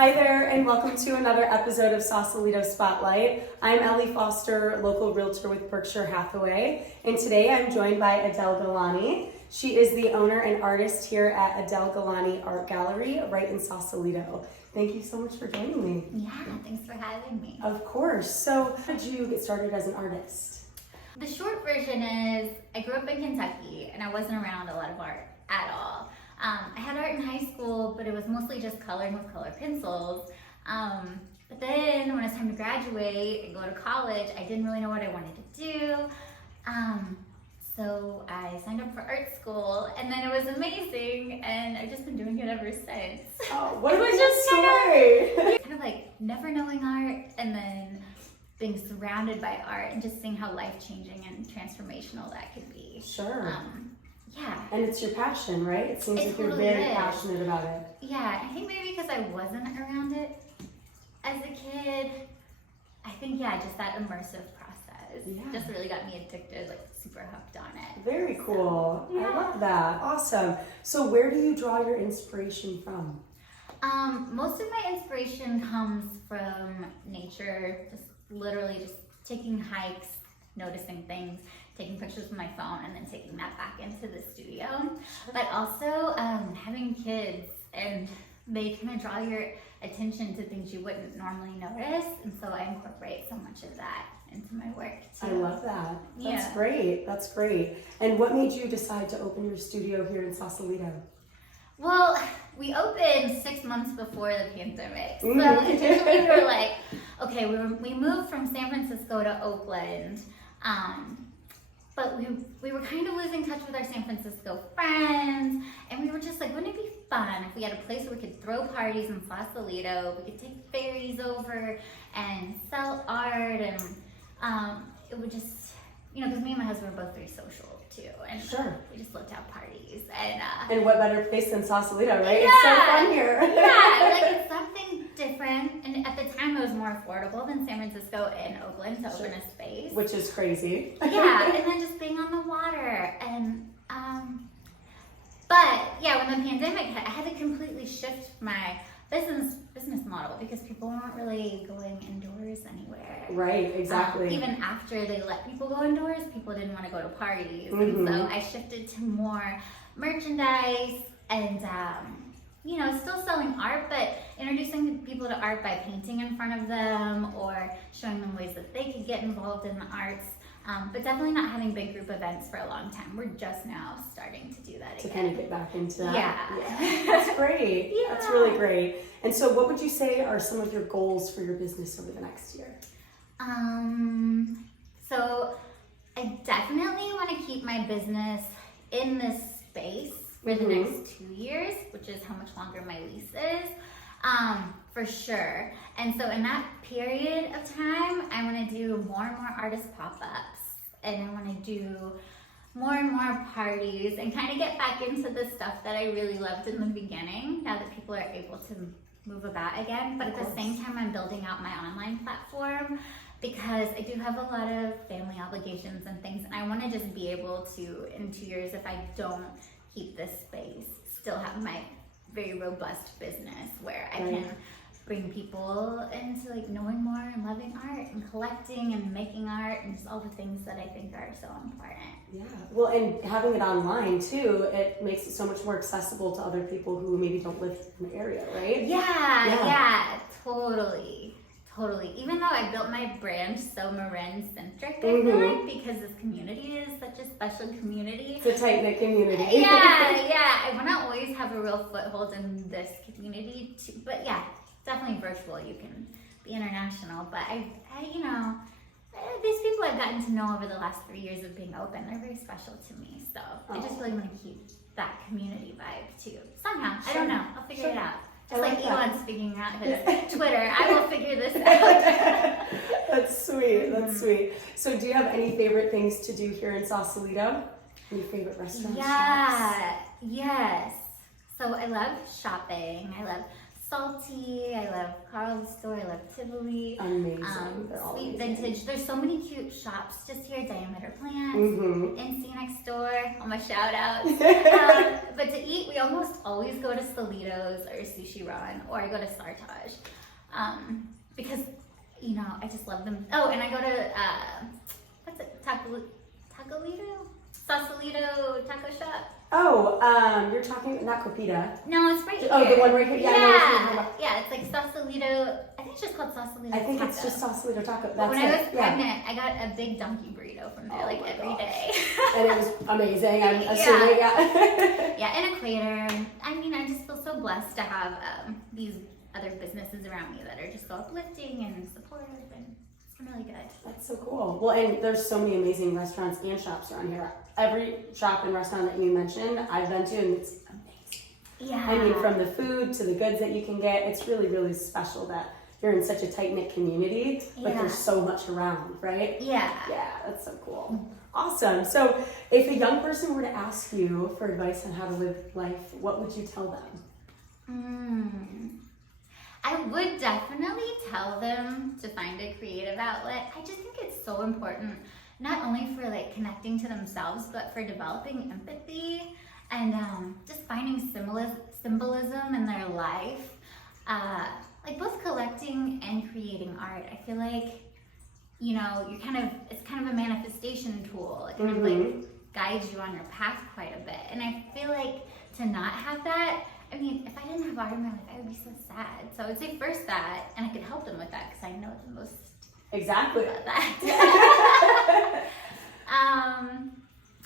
Hi there, and welcome to another episode of Sausalito Spotlight. I'm Ellie Foster, local realtor with Berkshire Hathaway, and today I'm joined by Adele Gilani. She is the owner and artist here at Adele Gilani Art Gallery right in Sausalito. Thank you so much for joining me. Yeah, thanks for having me. Of course. So, how did you get started as an artist? The short version is I grew up in Kentucky and I wasn't around a lot of art at all. I had art in high school, but it was mostly just coloring with colored pencils. But then when it was time to graduate and go to college, I didn't really know what I wanted to do. So I signed up for art school, and then it was amazing, and I've just been doing it ever since. Oh, what a good story! Kind of like never knowing art, and then being surrounded by art, and just seeing how life-changing and transformational that could be. Sure. Yeah. And it's your passion, right? It seems like you're totally very is. passionate about it. Yeah, I think maybe because I wasn't around it as a kid, I think, just that immersive process just really got me addicted, like super hooked on it. Very cool. So, I love that. Awesome. So where do you draw your inspiration from? Most of my inspiration comes from nature, just literally just taking hikes, noticing things, taking pictures with my phone, and then taking that back into the studio. But also having kids, and they kind of draw your attention to things you wouldn't normally notice, and so I incorporate so much of that into my work too. I love that. That's Yeah. great. That's great. And what made you decide to open your studio here in Sausalito? Well, we opened 6 months before the pandemic. So initially we were like, okay, we moved from San Francisco to Oakland. But we were kind of losing touch with our San Francisco friends, and we were just like, wouldn't it be fun if we had a place where we could throw parties in Sausalito, we could take ferries over and sell art, and it would just, because me and my husband were both very social too, and we just loved to have parties. And what better place than Sausalito, right? Yeah, it's so fun here. like it's something different, and at the time it was more affordable than San Francisco and Oakland to open a space. Which is crazy. Yeah, and then just being on the water, and but when the pandemic hit, I had to completely shift my business model because people weren't really going indoors anywhere. Right, exactly. Even after they let people go indoors, people didn't want to go to parties, Mm-hmm. and so I shifted to more merchandise and still selling art, but introducing people to art by painting in front of them or showing them ways that they could get involved in the arts. But definitely not having big group events for a long time. We're just now starting to do that again. To kind of get back into that. Yeah. That's great. Yeah. That's really great. And so what would you say are some of your goals for your business over the next year? So I definitely want to keep my business in this space for the next 2 years, which is how much longer my lease is, for sure. And so in that period of time, I want to do more and more artist pop-ups, and I want to do more and more parties and kind of get back into the stuff that I really loved in the beginning, now that people are able to move about again. But at the same time, I'm building out my online platform because I do have a lot of family obligations and things, and I want to just be able to, in 2 years, if I don't keep this space, still have my very robust business where I can bring people into like knowing more and loving art and collecting and making art and just all the things that I think are so important. Yeah, well, and having it online too, it makes it so much more accessible to other people who maybe don't live in the area, right? Yeah, totally. Even though I built my brand so Marin-centric, I feel like, because this community is such a special community. It's a tight-knit community. I want to always have a real foothold in this community too. But definitely virtual. You can be international. But these people I've gotten to know over the last 3 years of being open, they're very special to me. So I just really want to keep that community vibe too. Somehow. I don't know. I'll figure it out. Just like Elon's figuring out his Twitter, I will figure this out. That's sweet. That's sweet. So do you have any favorite things to do here in Sausalito? Any favorite restaurants? Yes. So I love shopping. I love Salty. I love Carl's store. I love Tivoli. Amazing. They're all Sweet amazing. Vintage. There's so many cute shops just here. Diameter Plants. Mm-hmm. NC next door. All my shout outs. But to eat, we almost always go to Sausalito's or Sushi Ron, or I go to Sartaj. Because, you know, I just love them. Oh, and I go to, what's it? Sausalito Taco Shop. Oh, you're talking, not Copita. No, it's right here. Oh, the one right here? Yeah, I know what you're talking about. Yeah, it's like Sausalito. I think it's just called Sausalito I think Taco. it's just Sausalito Taco. That's But when I was it. Yeah. pregnant, I got a big donkey burrito from there, Oh like my every gosh. day. And it was amazing, I'm assuming, yeah. Yeah, and Equator. I mean, I just feel so blessed to have these other businesses around me that are just so uplifting and supportive, and it's been really good. That's so cool. Well, and there's so many amazing restaurants and shops around here. Every shop and restaurant that you mentioned, I've been to, and it's amazing. Yeah. I mean, from the food to the goods that you can get, it's really, really special that you're in such a tight-knit community, but Yeah. there's so much around, right? Yeah. Yeah, that's so cool. Awesome. So if a young person were to ask you for advice on how to live life, what would you tell them? I would definitely tell them to find a creative outlet. I just think it's so important, not only for like connecting to themselves, but for developing empathy and just finding symbolism in their life. Like both collecting and creating art. I feel like, you know, it's kind of a manifestation tool. It kind of like guides you on your path quite a bit. And I feel like to not have that, I mean, if I didn't have art in my life, I would be so sad. So I would say first that, and I could help them with that because I know the most Exactly. about that.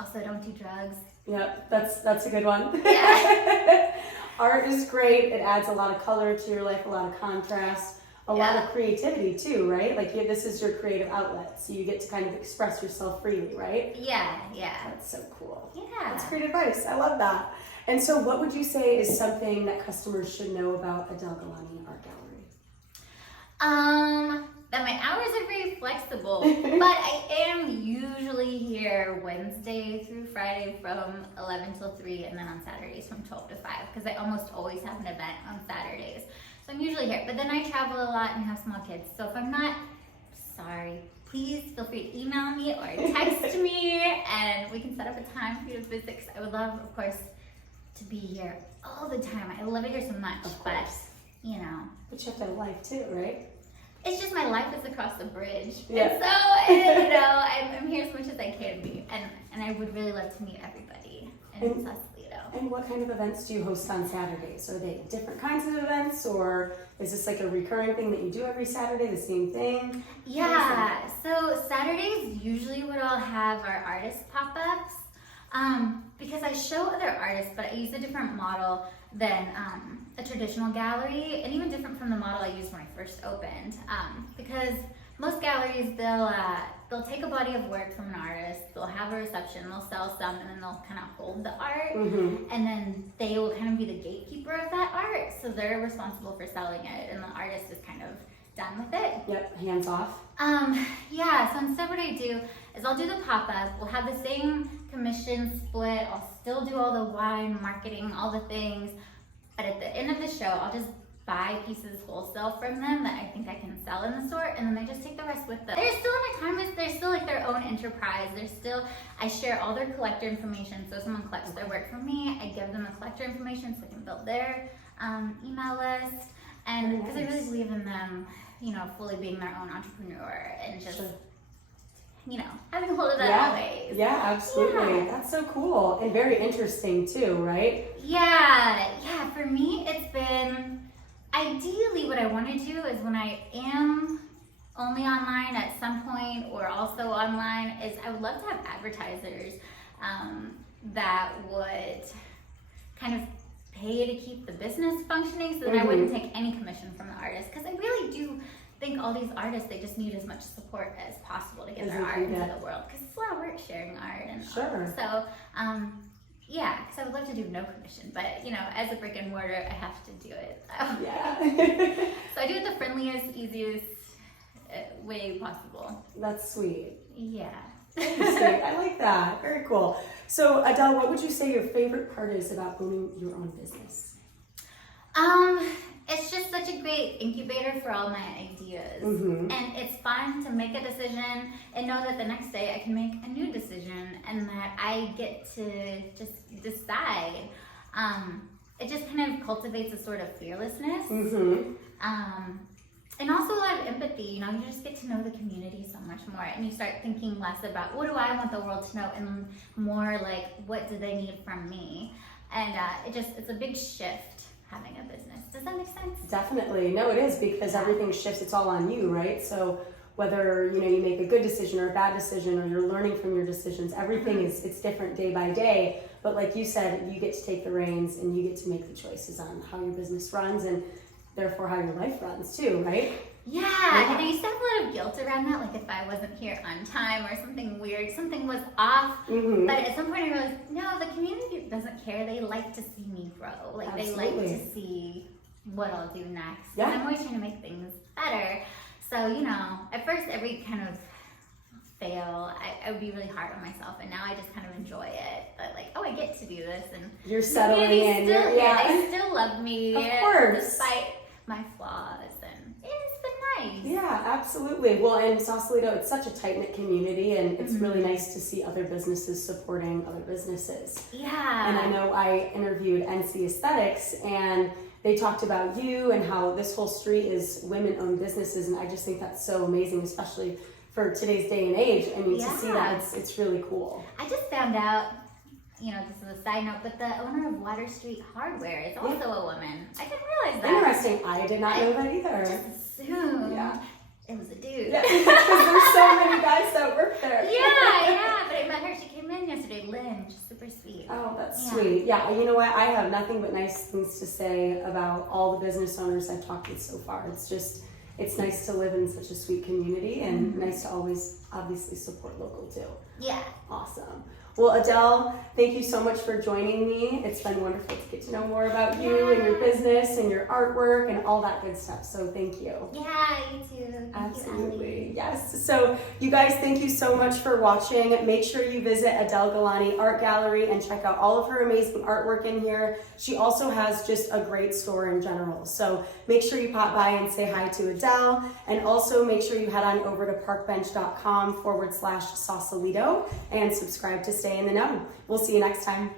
Also, don't do drugs. Yep, that's a good one. Yeah. Art is great. It adds a lot of color to your life, a lot of contrast, a lot of creativity too, right? Like this is your creative outlet, so you get to kind of express yourself freely, right? Yeah. That's so cool. Yeah. That's great advice. I love that. And so what would you say is something that customers should know about Adele Gilani Art Gallery? That my hours are very flexible, but I am usually here Wednesday through Friday from 11 till 3, and then on Saturdays from 12 to 5, because I almost always have an event on Saturdays. So I'm usually here, but then I travel a lot and have small kids. So if I'm not, sorry, please feel free to email me or text me, and we can set up a time for you to visit, because I would love, of course, to be here all the time. I love it here so much, but you know. But you have to have life too, right? It's just my life is across the bridge. Yeah. And so, you know, I'm here as much as I can be. And I would really love to meet everybody in Sausalito. And what kind of events do you host on Saturdays? Are they different kinds of events, or is this like a recurring thing that you do every Saturday, the same thing? Yeah, so Saturdays usually what I'll have are artist pop-ups. Because I show other artists, but I use a different model than a traditional gallery, and even different from the model I used when I first opened. Because most galleries, they'll take a body of work from an artist, they'll have a reception, they'll sell some, and then they'll kind of hold the art, and then they will kind of be the gatekeeper of that art, so they're responsible for selling it, and the artist is kind of done with it. Yep, hands off. Yeah, so instead what I do is I'll do the pop-up, we'll have the same commission split, I'll still do all the wine, marketing, all the things, but at the end of the show, I'll just buy pieces wholesale from them that I think I can sell in the store, and then they just take the rest with them. They're still in a time, they're still like their own enterprise. I share all their collector information, so if someone collects their work from me, I give them the collector information so they can build their email list, and because I really believe in them, you know, fully being their own entrepreneur and just, you know, having hold of that always. Yeah, absolutely. Yeah. That's so cool and very interesting too, right? Yeah, for me it's been, ideally what I want to do is when I am only online at some point or also online is I would love to have advertisers that would kind of pay to keep the business functioning so that I wouldn't take any commission from the artist, because I really do think all these artists, they just need as much support as possible to get their art into the world, because it's a lot of work sharing art and art. So yeah, because I would love to do no commission, but you know, as a brick and mortar, I have to do it. Yeah. So I do it the friendliest, easiest way possible. That's sweet. Yeah. Interesting. I like that. Very cool. So Adele, what would you say your favorite part is about owning your own business? it's just such a great incubator for all my ideas. Mhm. And it's fun to make a decision and know that the next day I can make a new decision and that I get to just decide. It just kind of cultivates a sort of fearlessness. Mhm. And also a lot of empathy. You know, you just get to know the community so much more, and you start thinking less about what do I want the world to know and more like what do they need from me. And it's a big shift having a business. Does that make sense? Definitely. No, it is, because everything shifts. It's all on you, right? So whether, you know, you make a good decision or a bad decision, or you're learning from your decisions, everything it's different day by day. But like you said, you get to take the reins and you get to make the choices on how your business runs and therefore how your life runs too, right? Yeah, and I used to have a lot of guilt around that, like if I wasn't here on time or something weird, something was off. Mm-hmm. But at some point I realized, no, the community doesn't care. They like to see me grow. Like Absolutely. They like to see what I'll do next. Yeah. And I'm always trying to make things better. So, you know, at first every kind of fail, I would be really hard on myself, and now I just kind of enjoy it. But like, oh, I get to do this, and You're settling in. Still here. Yeah. They still love me, Of course. despite my flaws, and it's been nice. Yeah, absolutely. Well, in Sausalito, it's such a tight-knit community, and it's really nice to see other businesses supporting other businesses. Yeah. And I know I interviewed NC Aesthetics, and they talked about you and how this whole street is women-owned businesses, and I just think that's so amazing, especially for today's day and age. I mean, to see that, it's really cool. I just found out, you know, this is a side note, but the owner of Water Street Hardware is also a woman. I didn't realize that. Interesting. I did not know that either. Just assumed it was a dude. Yeah, because there's so many guys that work there. Yeah, but I met her. She came in yesterday, Lynn. She's super sweet. Oh, that's sweet. Yeah, you know what? I have nothing but nice things to say about all the business owners I've talked with so far. It's nice to live in such a sweet community, and nice to always obviously support local too. Yeah. Awesome. Well, Adele, thank you so much for joining me. It's been wonderful to get to know more about you and your business and your artwork and all that good stuff. So thank you. Yeah, you too. Thank Absolutely. You, Yes. So you guys, thank you so much for watching. Make sure you visit Adele Gilani Art Gallery and check out all of her amazing artwork in here. She also has just a great store in general. So make sure you pop by and say hi to Adele. And also make sure you head on over to parkbench.com/Sausalito and subscribe to stay in the know. We'll see you next time.